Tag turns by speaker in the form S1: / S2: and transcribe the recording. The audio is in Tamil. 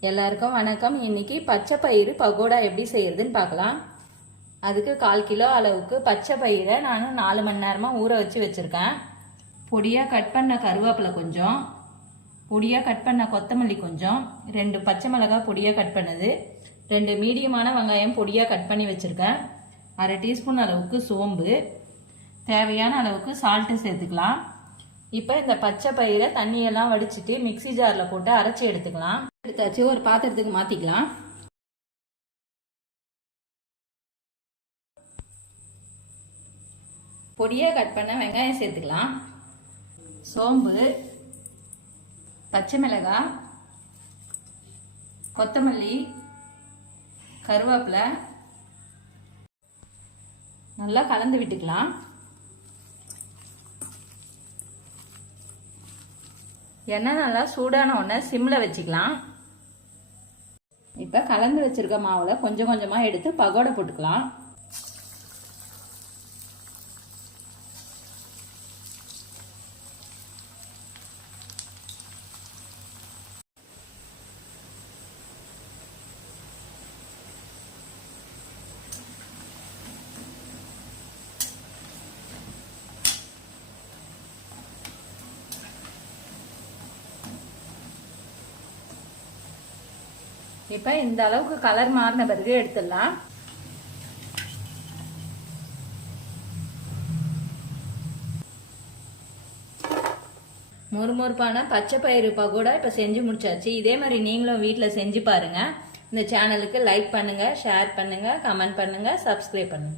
S1: எல்லாருக்கும் வணக்கம். இன்னைக்கு பச்சை பயிறு பகோடா எப்படி செய்யறதுன்னு பார்க்கலாம். அதுக்கு கால் கிலோ அளவுக்கு பச்சை பயிரை நான் நாலு மணி நேரமாக ஊற வச்சு வச்சுருக்கேன். பொடியாக கட் பண்ண கருவேப்பிலை கொஞ்சம். பொடியாக கட் பண்ண கொத்தமல்லி கொஞ்சம். ரெண்டு பச்சை மிளகாய் பொடியாக கட் பண்ணது. ரெண்டு மீடியமான வெங்காயம் பொடியாக கட் பண்ணி வச்சுருக்கேன். அரை டீஸ்பூன் அளவுக்கு சோம்பு. தேவையான அளவுக்கு சால்ட்டு சேர்த்துக்கலாம். இப்போ இந்த பச்சை பயிரை தண்ணியெல்லாம் வடிச்சிட்டு மிக்ஸி ஜாரில் போட்டு அரைச்சி எடுத்துக்கலாம். எடுத்தாச்சு ஒரு பாத்திரத்துக்கு மாற்றிக்கலாம் பொடியாக கட் பண்ண வெங்காயம் சேர்த்துக்கலாம். சோம்பு பச்சை மிளகாய் கொத்தமல்லி கருவேப்பிலை நல்லா கலந்து விட்டுக்கலாம். எண்ணெய் நல்லா சூடான உடனே சிம்மில் வச்சுக்கலாம். இப்போ கலந்து வச்சிருக்க மாவில் கொஞ்சம் கொஞ்சமாக எடுத்து பகோடை போட்டுக்கலாம். இப்போ இந்த அளவுக்கு கலர் மாறின பிறகு எடுத்துடலாம். முறுமுறுப்பான பச்சை பயிறு பகோடா இப்போ செஞ்சு முடிச்சாச்சு. இதே மாதிரி நீங்களும் வீட்டில் செஞ்சு பாருங்க. இந்த சேனலுக்கு லைக் பண்ணுங்க ஷேர் பண்ணுங்க கமெண்ட் பண்ணுங்க சப்ஸ்கிரைப் பண்ணுங்க.